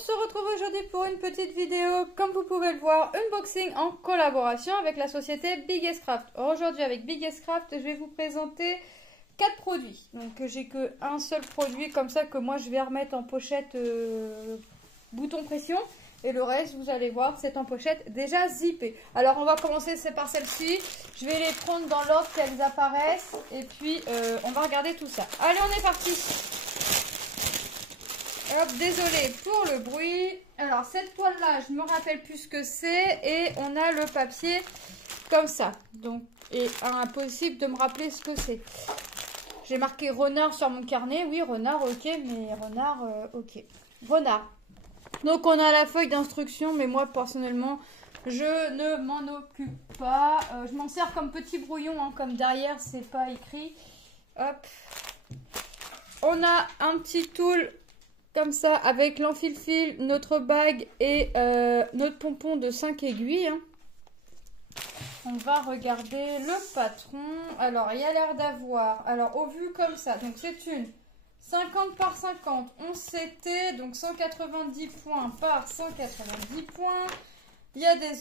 se retrouve aujourd'hui pour une petite vidéo, comme vous pouvez le voir, unboxing en collaboration avec la société Biggest Craft. Aujourd'hui avec Biggest Craft, je vais vous présenter 4 produits. Donc j'ai que un seul produit comme ça que moi je vais remettre en pochette bouton pression. Et le reste, vous allez voir, c'est en pochette déjà zippée. Alors on va commencer par celle-ci. Je vais les prendre dans l'ordre qu'elles apparaissent. Et puis on va regarder tout ça. Allez, on est parti. Hop, désolé pour le bruit. Alors cette toile là, je me rappelle plus ce que c'est. Et on a le papier comme ça. Donc, et impossible de me rappeler ce que c'est. J'ai marqué renard sur mon carnet. Oui, renard, ok. Mais renard, ok. Renard. Donc on a la feuille d'instruction, mais moi personnellement je ne m'en occupe pas. Je m'en sers comme petit brouillon, hein, comme derrière c'est pas écrit. Hop. On a un petit tool comme ça avec l'enfil-fil, notre bague et notre pompon de 5 aiguilles. Hein. On va regarder le patron. Alors il y a l'air d'avoir, alors au vu comme ça, donc c'est une 50 par 50, 11 CT, donc 190 points par 190 points. Il y a des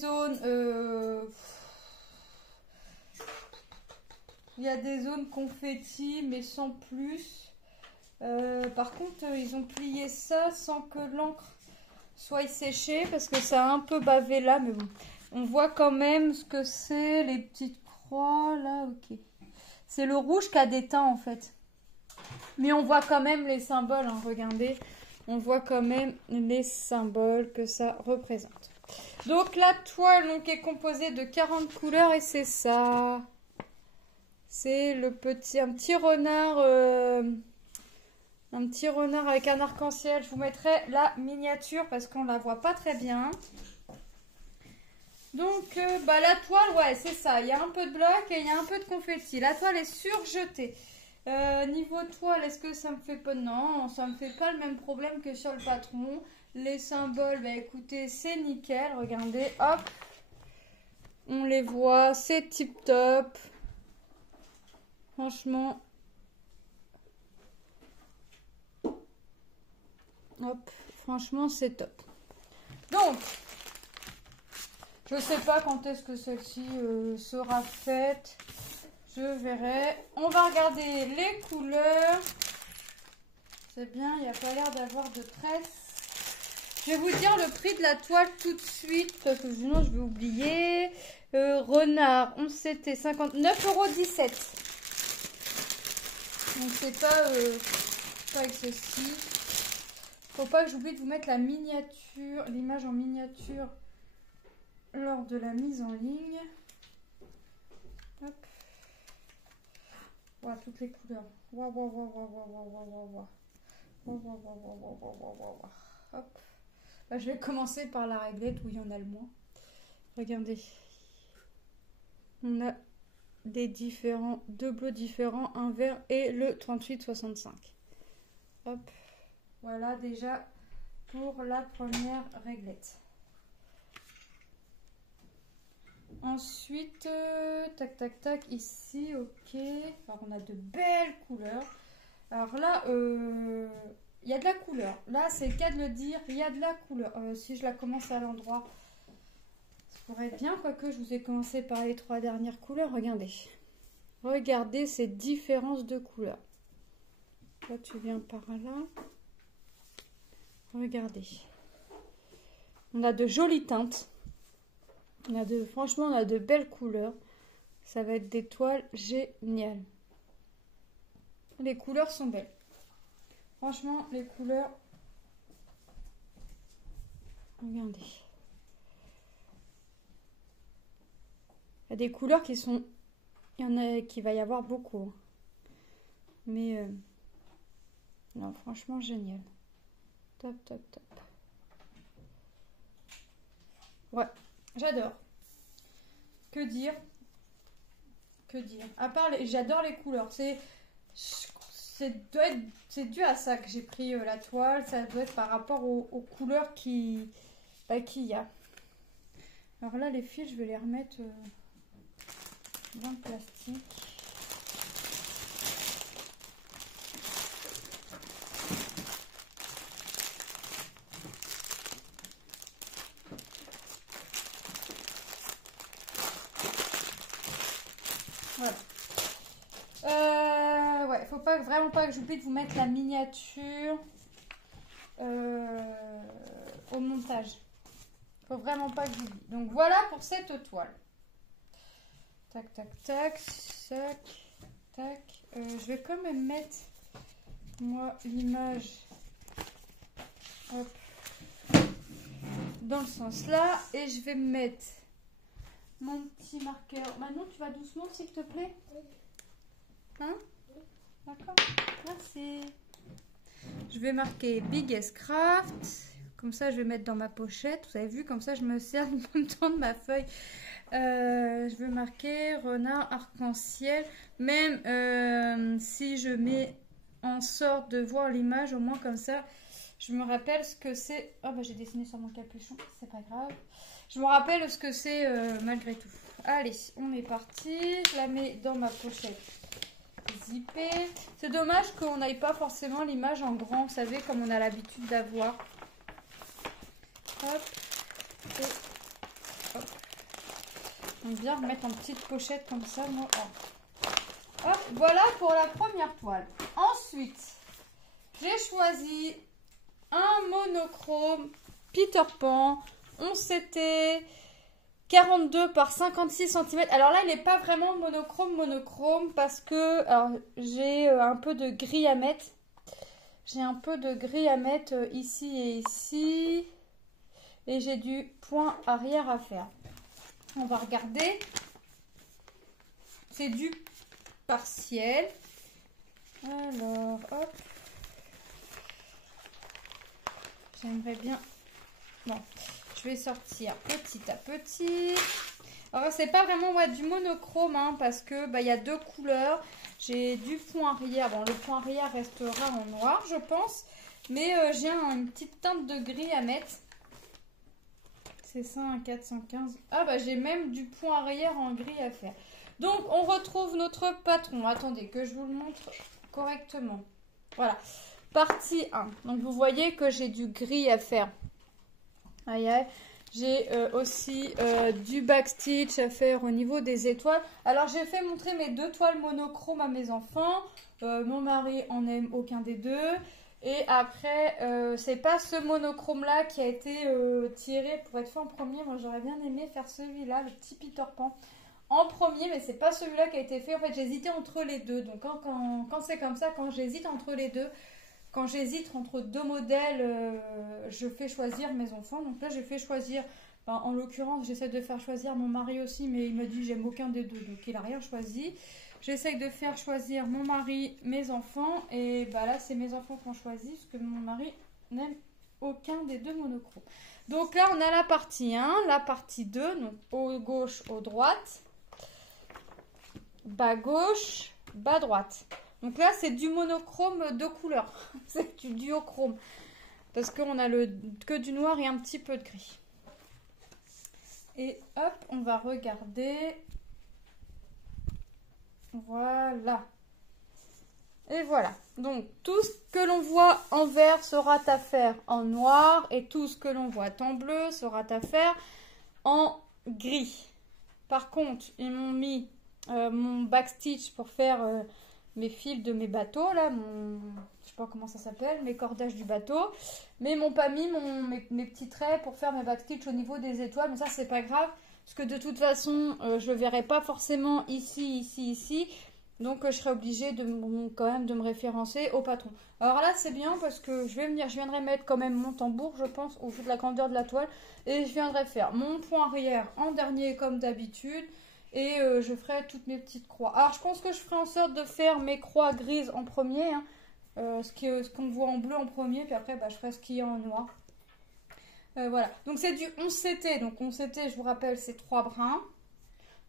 zones, confetti, mais sans plus. Par contre, ils ont plié ça sans que l'encre soit séchée, parce que ça a un peu bavé là, mais bon. On voit quand même ce que c'est, les petites croix, là, ok. C'est le rouge qui a des teints, en fait. Mais on voit quand même les symboles, hein, regardez. On voit quand même les symboles que ça représente. Donc la toile donc, est composée de 40 couleurs et c'est ça. C'est un petit renard. Un petit renard avec un arc-en-ciel. Je vous mettrai la miniature parce qu'on la voit pas très bien. Donc la toile, ouais, c'est ça. Il y a un peu de bloc et il y a un peu de confetti. La toile est surjetée. Niveau toile, est-ce que ça me fait pas? Non, ça me fait pas le même problème que sur le patron. Les symboles, bah écoutez, c'est nickel. Regardez, hop, on les voit, c'est tip top. Franchement, hop, franchement, c'est top. Donc, je sais pas quand est-ce que celle-ci sera faite. Je verrai. On va regarder les couleurs. C'est bien, il n'y a pas l'air d'avoir de tresse. Je vais vous dire le prix de la toile tout de suite, parce que sinon je vais oublier. Renard, 11 CT, 59,17 €. Donc c'est pas excessif. Faut pas que j'oublie de vous mettre la miniature, l'image en miniature lors de la mise en ligne. Hop. Voilà, toutes les couleurs. Hop. Bah, je vais commencer par la réglette où il y en a le moins. Regardez. On a deux bleus différents, un vert et le 38,65. Hop. Voilà déjà pour la première réglette. Ensuite, tac, tac, tac, ici, ok. Alors, on a de belles couleurs. Alors là, il y a de la couleur. Là, c'est le cas de le dire, il y a de la couleur. Si je la commence à l'endroit, ça pourrait être bien, quoique je vous ai commencé par les 3 dernières couleurs. Regardez. Regardez ces différences de couleurs. Là, tu viens par là. Regardez. On a de jolies teintes. Franchement, on a de belles couleurs. Ça va être des toiles géniales. Les couleurs sont belles. Franchement, les couleurs... Regardez. Il y a des couleurs qui sont... Il y en a qui va y avoir beaucoup. Mais... Non, franchement, génial. Top, top, top. Ouais. J'adore. Que dire? Que dire? À part, j'adore les couleurs. C'est dû à ça que j'ai pris la toile. Ça doit être par rapport aux couleurs qu'il y a. Alors là, les fils, je vais les remettre dans le plastique. vraiment pas que j'oublie de vous mettre la miniature au montage. Faut vraiment pas que j'oublie. Donc voilà pour cette toile. Tac, tac, tac, tac, tac. Je vais quand même mettre moi l'image dans le sens là et je vais mettre mon petit marqueur. Manon, tu vas doucement s'il te plaît. Hein? D'accord. Merci. Je vais marquer Biggest Craft. Comme ça, je vais mettre dans ma pochette. Vous avez vu, comme ça, je me sers en même temps de ma feuille. Je vais marquer renard arc-en-ciel. Même si je mets en sorte de voir l'image, au moins comme ça, je me rappelle ce que c'est. Oh, bah j'ai dessiné sur mon capuchon, c'est pas grave. Je me rappelle ce que c'est malgré tout. Allez, on est parti. Je la mets dans ma pochette zippée. C'est dommage qu'on n'aille pas forcément l'image en grand, vous savez, comme on a l'habitude d'avoir. Hop. Et hop. On vient remettre en petite pochette comme ça. Moi. Hop, voilà pour la première toile. Ensuite, j'ai choisi un monochrome Peter Pan 11 CT 42 par 56 cm. Alors là, il n'est pas vraiment monochrome parce que j'ai un peu de gris à mettre. J'ai un peu de gris à mettre ici et ici. Et j'ai du point arrière à faire. On va regarder. C'est du partiel. Alors, hop. J'aimerais bien... Bon, je vais sortir petit à petit. Alors, c'est pas vraiment du monochrome, hein, parce que il y a deux couleurs. J'ai du point arrière. Bon, le point arrière restera en noir, je pense. Mais j'ai une petite teinte de gris à mettre. C'est ça, un 415. Ah, bah, j'ai même du point arrière en gris à faire. Donc, on retrouve notre patron. Attendez, que je vous le montre correctement. Voilà. Partie 1. Donc, vous voyez que j'ai du gris à faire. Aïe, aïe. J'ai aussi du backstitch à faire au niveau des étoiles. Alors, j'ai fait montrer mes deux toiles monochromes à mes enfants. Mon mari en aime aucun des deux. Et après, c'est pas ce monochrome-là qui a été tiré pour être fait en premier. Moi, j'aurais bien aimé faire celui-là, le petit Peter Pan, en premier. Mais c'est pas celui-là qui a été fait. En fait, j'hésitais entre les deux. Donc, quand c'est comme ça, quand j'hésite entre les deux, quand j'hésite entre deux modèles, je fais choisir mes enfants. Donc là, j'ai fait choisir, en l'occurrence, j'essaie de faire choisir mon mari aussi, mais il me dit j'aime aucun des deux, donc il n'a rien choisi. J'essaie de faire choisir mon mari, mes enfants, et là, c'est mes enfants qui ont choisi, parce que mon mari n'aime aucun des deux monochromes. Donc là, on a la partie 1, la partie 2, donc haut gauche, haut droite, bas gauche, bas droite. Donc là, c'est du monochrome de couleur. C'est du duochrome. Parce qu'on a que du noir et un petit peu de gris. Et hop, on va regarder. Voilà. Et voilà. Donc, tout ce que l'on voit en vert sera à faire en noir. Et tout ce que l'on voit en bleu sera à faire en gris. Par contre, ils m'ont mis mon backstitch pour faire... mes fils de mes bateaux, là, je sais pas comment ça s'appelle, mes cordages du bateau, mais ils m'ont pas mis mes petits traits pour faire mes backstitch au niveau des étoiles, mais ça c'est pas grave, parce que de toute façon, je verrai pas forcément ici, donc je serai obligée quand même de me référencer au patron. Alors là c'est bien parce que je viendrai mettre quand même mon tambour, je pense, au vu de la grandeur de la toile, et je viendrai faire mon point arrière en dernier comme d'habitude. Et je ferai toutes mes petites croix. Alors, je pense que je ferai en sorte de faire mes croix grises en premier. Hein, ce qu'on voit en bleu en premier. Puis après, je ferai ce qu'il y a en noir. Voilà. Donc, c'est du 11 CT. Donc, 11 CT, je vous rappelle, c'est 3 brins.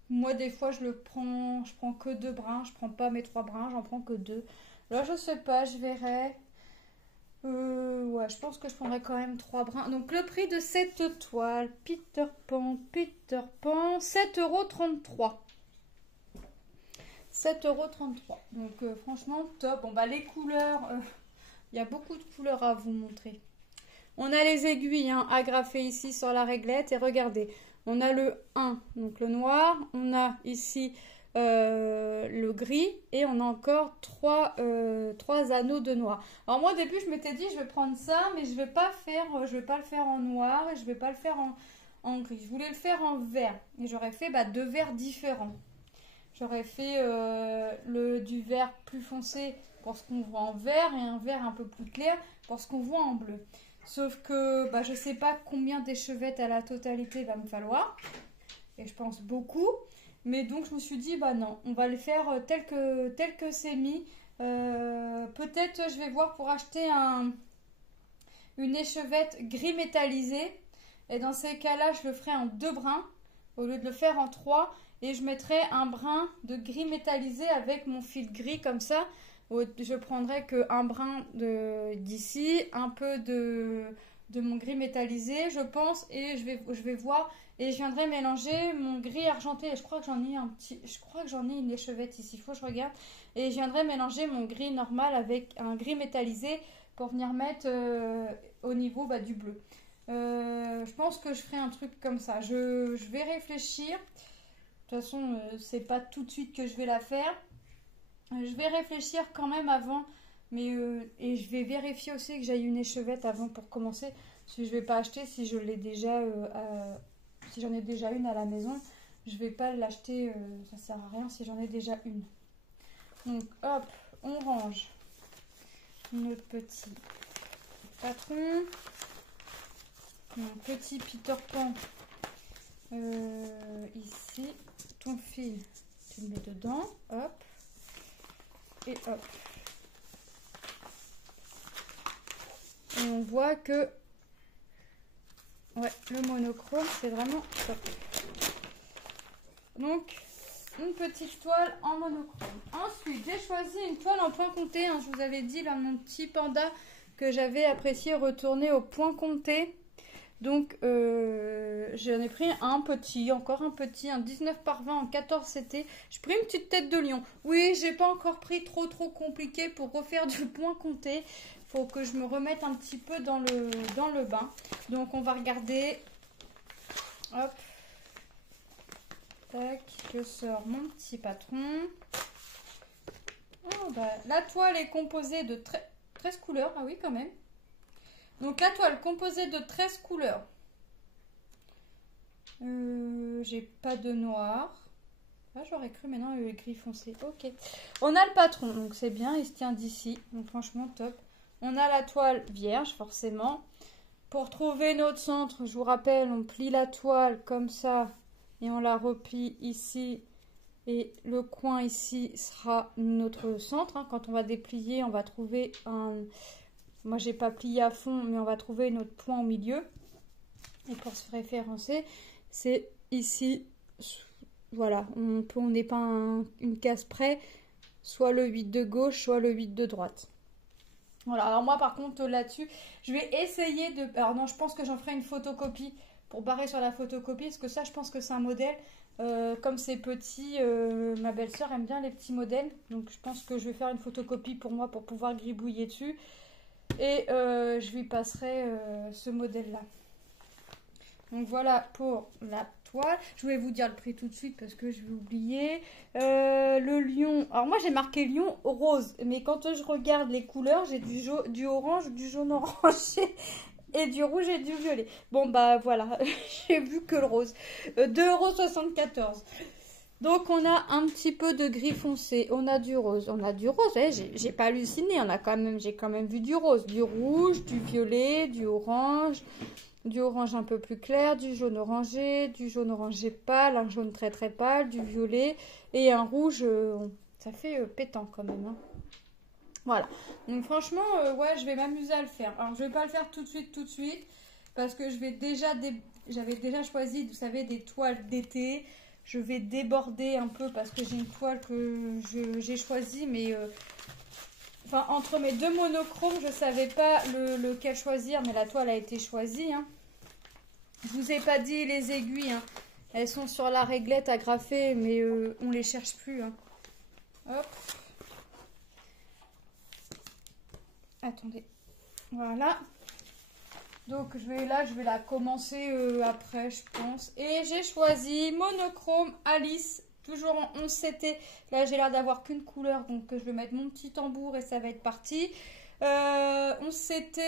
Moi, des fois, je prends que 2 brins. Je prends pas mes 3 brins, j'en prends que 2. Là, je sais pas, je verrai. Ouais, je pense que je prendrai quand même 3 brins. Donc, le prix de cette toile, Peter Pan, 7,33 €. 7,33 €. Donc, franchement, top. Bon, les couleurs, il y a beaucoup de couleurs à vous montrer. On a les aiguilles agrafées ici sur la réglette. Et regardez, on a le 1, donc le noir. On a ici le gris et on a encore trois anneaux de noir. Alors moi au début je m'étais dit je vais prendre ça mais je vais pas le faire en noir et je vais pas le faire en gris. Je voulais le faire en vert et j'aurais fait deux verts différents. J'aurais fait du vert plus foncé pour ce qu'on voit en vert et un vert un peu plus clair pour ce qu'on voit en bleu. Sauf que je sais pas combien d'échevettes à la totalité va me falloir. Et je pense beaucoup. Mais donc je me suis dit non, on va le faire tel que c'est mis. Peut-être je vais voir pour acheter une échevette gris métallisé. Et dans ces cas-là, je le ferai en 2 brins au lieu de le faire en 3. Et je mettrai un brin de gris métallisé avec mon fil gris comme ça. Je prendrai qu'un brin d'ici, un peu de mon gris métallisé, je pense, et je vais voir. Et je viendrai mélanger mon gris argenté. Et je crois que j'en ai une échevette ici, il faut que je regarde. Et je viendrai mélanger mon gris normal avec un gris métallisé pour venir mettre au niveau du bleu. Je pense que je ferai un truc comme ça. Je vais réfléchir. De toute façon, c'est pas tout de suite que je vais la faire. Je vais réfléchir quand même avant, mais et je vais vérifier aussi que j'aille une échevette avant pour commencer. Si je vais pas acheter, si je l'ai déjà, si j'en ai déjà une à la maison, je vais pas l'acheter. Ça sert à rien si j'en ai déjà une. Donc hop, on range notre petit patron, mon petit Peter Pan ici. Ton fil, tu le mets dedans, hop. Et hop. Et on voit que le monochrome c'est vraiment top. Donc une petite toile en monochrome. Ensuite j'ai choisi une toile en point compté. Je vous avais dit là mon petit panda que j'avais apprécié retourner au point compté. Donc j'en ai pris encore un petit, un 19 par 20 en 14 CT. J'ai pris une petite tête de lion. Oui, j'ai pas encore pris trop compliqué pour refaire du point compté. Faut que je me remette un petit peu dans le bain. Donc on va regarder. Hop. Tac, je sors mon petit patron. Oh, la toile est composée de 13 couleurs. Ah oui, quand même. Donc la toile composée de 13 couleurs. J'ai pas de noir. Ah, j'aurais cru maintenant le gris foncé. Ok. On a le patron, donc c'est bien, il se tient d'ici. Donc franchement top. On a la toile vierge, forcément. Pour trouver notre centre, je vous rappelle, on plie la toile comme ça. Et on la replie ici. Et le coin ici sera notre centre. Quand on va déplier, on va trouver un... Moi, j'ai pas plié à fond, mais on va trouver notre point au milieu. Et pour se référencer, c'est ici. Voilà, on n'est pas une case près. Soit le 8 de gauche, soit le 8 de droite. Voilà, alors moi, par contre, là-dessus, je vais essayer de... Alors non, je pense que j'en ferai une photocopie pour barrer sur la photocopie. Parce que ça, je pense que c'est un modèle. Comme c'est petit, ma belle-sœur aime bien les petits modèles. Donc, je pense que je vais faire une photocopie pour moi pour pouvoir gribouiller dessus. Et je lui passerai ce modèle là. Donc voilà pour la toile. Je vais vous dire le prix tout de suite parce que je vais oublier. Le lion. Alors moi j'ai marqué lion rose. Mais quand je regarde les couleurs, j'ai du orange, du jaune orangé et du rouge et du violet. Bon voilà, j'ai vu que le rose. 2,74 €. Donc on a un petit peu de gris foncé, on a du rose, j'ai pas halluciné, j'ai quand même vu du rose, du rouge, du violet, du orange un peu plus clair, du jaune orangé pâle, un jaune très très pâle, du violet et un rouge, ça fait pétant quand même. Voilà, donc franchement, je vais m'amuser à le faire. Alors je vais pas le faire tout de suite, parce que j'avais déjà choisi, vous savez, des toiles d'été. Je vais déborder un peu parce que j'ai une toile que j'ai choisie, mais entre mes deux monochromes, je ne savais pas lequel choisir, mais la toile a été choisie. Je vous ai pas dit les aiguilles, elles sont sur la réglette agrafée, mais on les cherche plus. Hop. Attendez, voilà. Donc je vais la commencer après, je pense. Et j'ai choisi monochrome Alice toujours en 11 CT. Là, j'ai l'air d'avoir qu'une couleur, donc je vais mettre mon petit tambour et ça va être parti. 11 CT,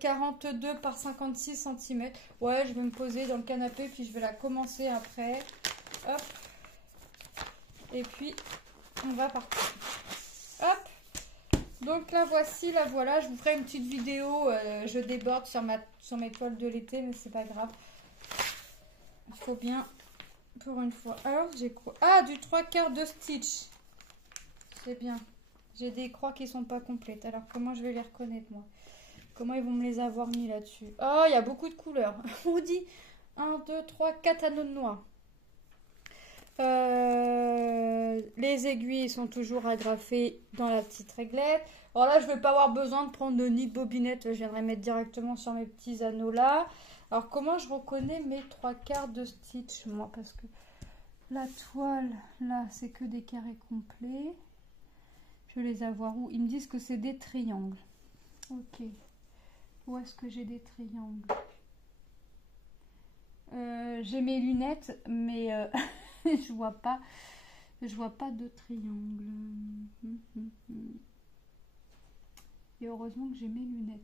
42 par 56 cm. Ouais, je vais me poser dans le canapé, puis je vais la commencer après. Hop. Et puis, on va partir. Hop. Donc la voici, la voilà. Je vous ferai une petite vidéo. Je déborde sur mes toiles de l'été, mais c'est pas grave. Il faut bien, pour une fois. Alors, j'ai quoi? Ah, du 3/4 de stitch. C'est bien. J'ai des croix qui sont pas complètes. Alors, comment je vais les reconnaître, moi? Comment ils vont me les avoir mis là-dessus? Oh, il y a beaucoup de couleurs. On vous dit 1, 2, 3, 4 anneaux de noix. Les aiguilles sont toujours agrafées dans la petite réglette. Alors là, je ne vais pas avoir besoin de prendre de nid de bobinette. Je viendrai mettre directement sur mes petits anneaux là. Alors, comment je reconnais mes 3/4 de stitch, moi? Parce que la toile, là, c'est que des carrés complets. Je vais les avoir où? Ils me disent que c'est des triangles. Ok. Où est-ce que j'ai des triangles? J'ai mes lunettes, mais je vois pas de triangle. Et heureusement que j'ai mes lunettes.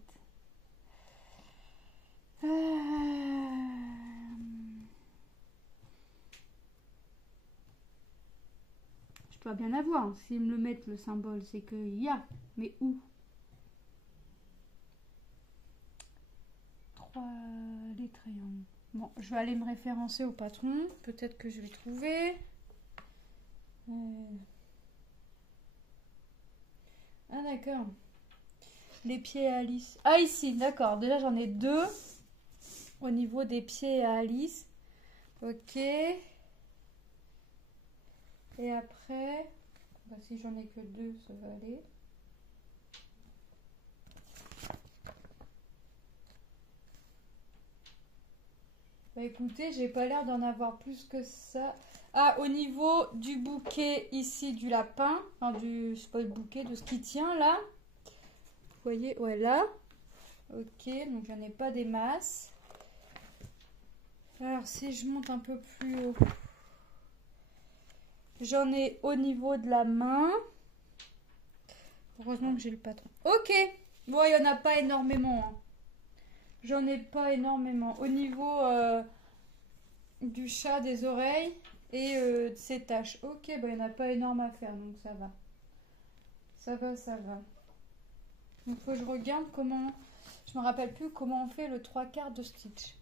Je dois bien avoir. S'ils me le mettent, le symbole, c'est qu'il y a. Mais où? Les triangles. Bon, je vais aller me référencer au patron. Peut-être que je vais trouver. Ah, d'accord. Les pieds à Alice. Ah, ici, d'accord. Déjà, j'en ai 2 au niveau des pieds à Alice. Ok. Et après, bah, si j'en ai que 2, ça va aller. Bah écoutez, j'ai pas l'air d'en avoir plus que ça. Ah, au niveau du bouquet ici du lapin, enfin c'est pas le bouquet, de ce qui tient là. Vous voyez, ouais là. Ok, donc j'en ai pas des masses. Alors si je monte un peu plus haut, j'en ai au niveau de la main. Heureusement que j'ai le patron. Ok, bon il y en a pas énormément. Hein. J'en ai pas énormément. Au niveau du chat, des oreilles et de ses taches. Ok, bah, il n'y en a pas énorme à faire, donc ça va. Ça va, ça va. Donc faut que je regarde comment... Je me rappelle plus comment on fait le 3/4 de stitch.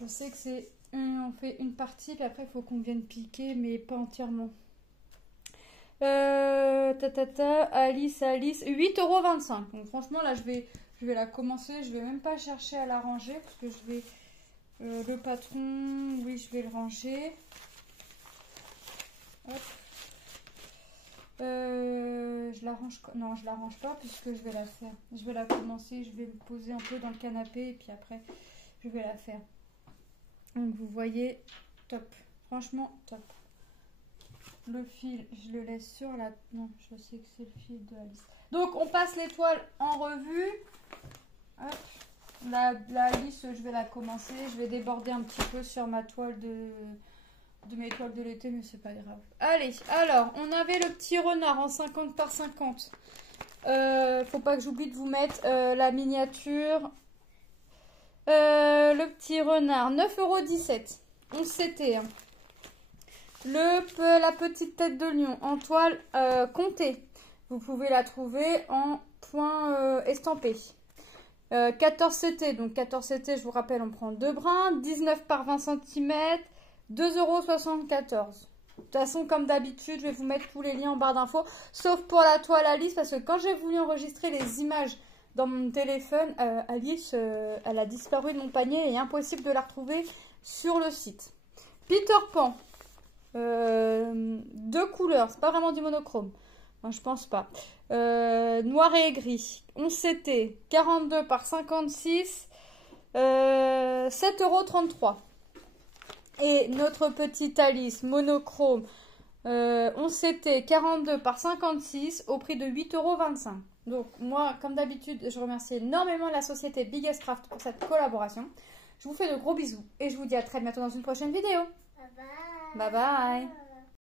Je sais que c'est... On fait une partie, puis après il faut qu'on vienne piquer, mais pas entièrement. Alice, 8,25 €. Donc franchement là je vais la commencer, je vais même pas chercher à la ranger parce que je vais le patron, oui je vais le ranger. Hop. Je la range, non je la range pas puisque je vais la faire. Je vais la commencer, je vais me poser un peu dans le canapé et puis après je vais la faire. Donc vous voyez, top, franchement top. Le fil, je le laisse sur la... Non, je sais que c'est le fil de Alice. Donc, on passe l'étoile en revue. Hop. La Alice, je vais la commencer. Je vais déborder un petit peu sur ma toile de mes toiles de l'été, mais c'est pas grave. Allez, alors, on avait le petit renard en 50 par 50. Faut pas que j'oublie de vous mettre la miniature. Le petit renard, 9,17 €. 11 CT, hein. La petite tête de lion en toile comptée. Vous pouvez la trouver en point estampé. 14 CT, donc 14 CT, je vous rappelle, on prend 2 brins. 19 par 20 cm, 2,74 €. De toute façon, comme d'habitude, je vais vous mettre tous les liens en barre d'infos. Sauf pour la toile Alice, parce que quand j'ai voulu enregistrer les images dans mon téléphone, Alice, elle a disparu de mon panier et impossible de la retrouver sur le site. Peter Pan. 2 couleurs, c'est pas vraiment du monochrome. Moi, je pense pas. Noir et gris. 11 CT, 42 par 56, 7,33 €. Et notre petite Alice monochrome, 11 CT, 42 par 56 au prix de 8,25 €. Donc, moi, comme d'habitude, je remercie énormément la société Biggest Craft pour cette collaboration. Je vous fais de gros bisous et je vous dis à très bientôt dans une prochaine vidéo. Bye bye. Bye bye.